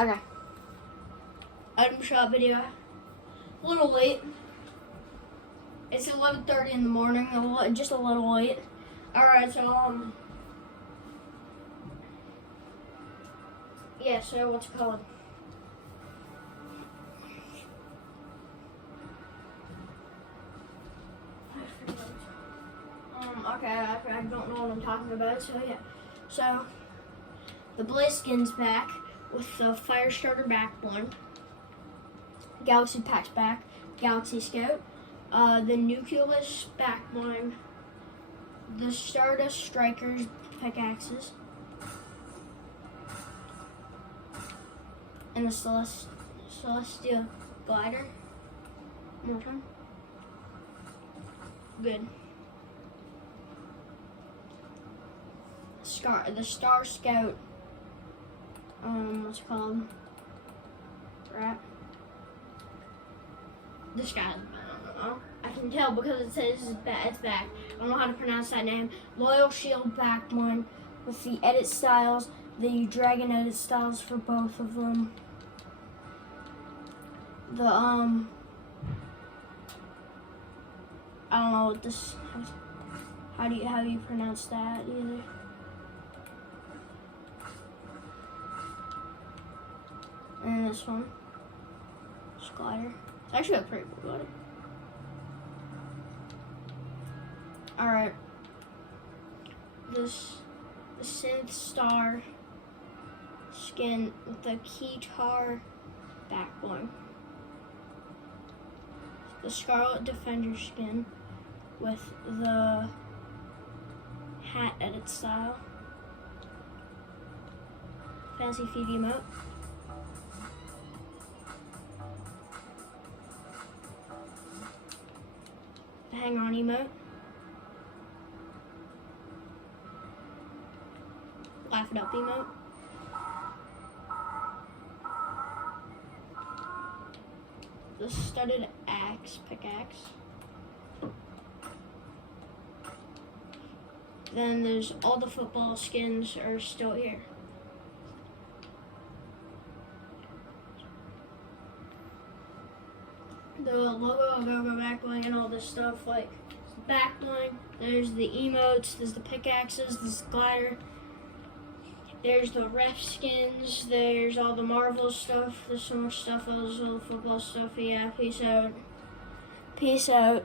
Okay. Item shop video. A little late. It's 11:30 in the morning. Just a little late. All right. So yeah. So what's it called? Okay. I don't know what I'm talking about. So yeah. So the Blazeskin's back with the Firestarter back bling. Galaxy Pack's back. Galaxy Scout. The Nucleus back bling. The Stardust Strikers pickaxes. And the Celestial Glider. One more time. Good. The Star Scout. What's it called? Wrap. This guy. I can tell because it says it's back. I don't know how to pronounce that name. Loyal Shield back one with the edit styles, the dragon edit styles for both of them. The I don't know what this. How do you pronounce that either? And this one, Glider. It's actually a pretty cool glider. Alright. The Synth Star skin with the Keytar back bling. The Scarlet Defender skin with the hat edit style. Fancy Feed emote. The Hang On emote. Laugh It Up emote. The Studded Axe pickaxe. Then there's all the football skins are still here. The logo, go back bling, and all this stuff like back bling. There's the emotes. There's the pickaxes. There's the glider. There's the ref skins. There's all the Marvel stuff. There's so much stuff. All this little football stuff. Yeah. Peace out. Peace out.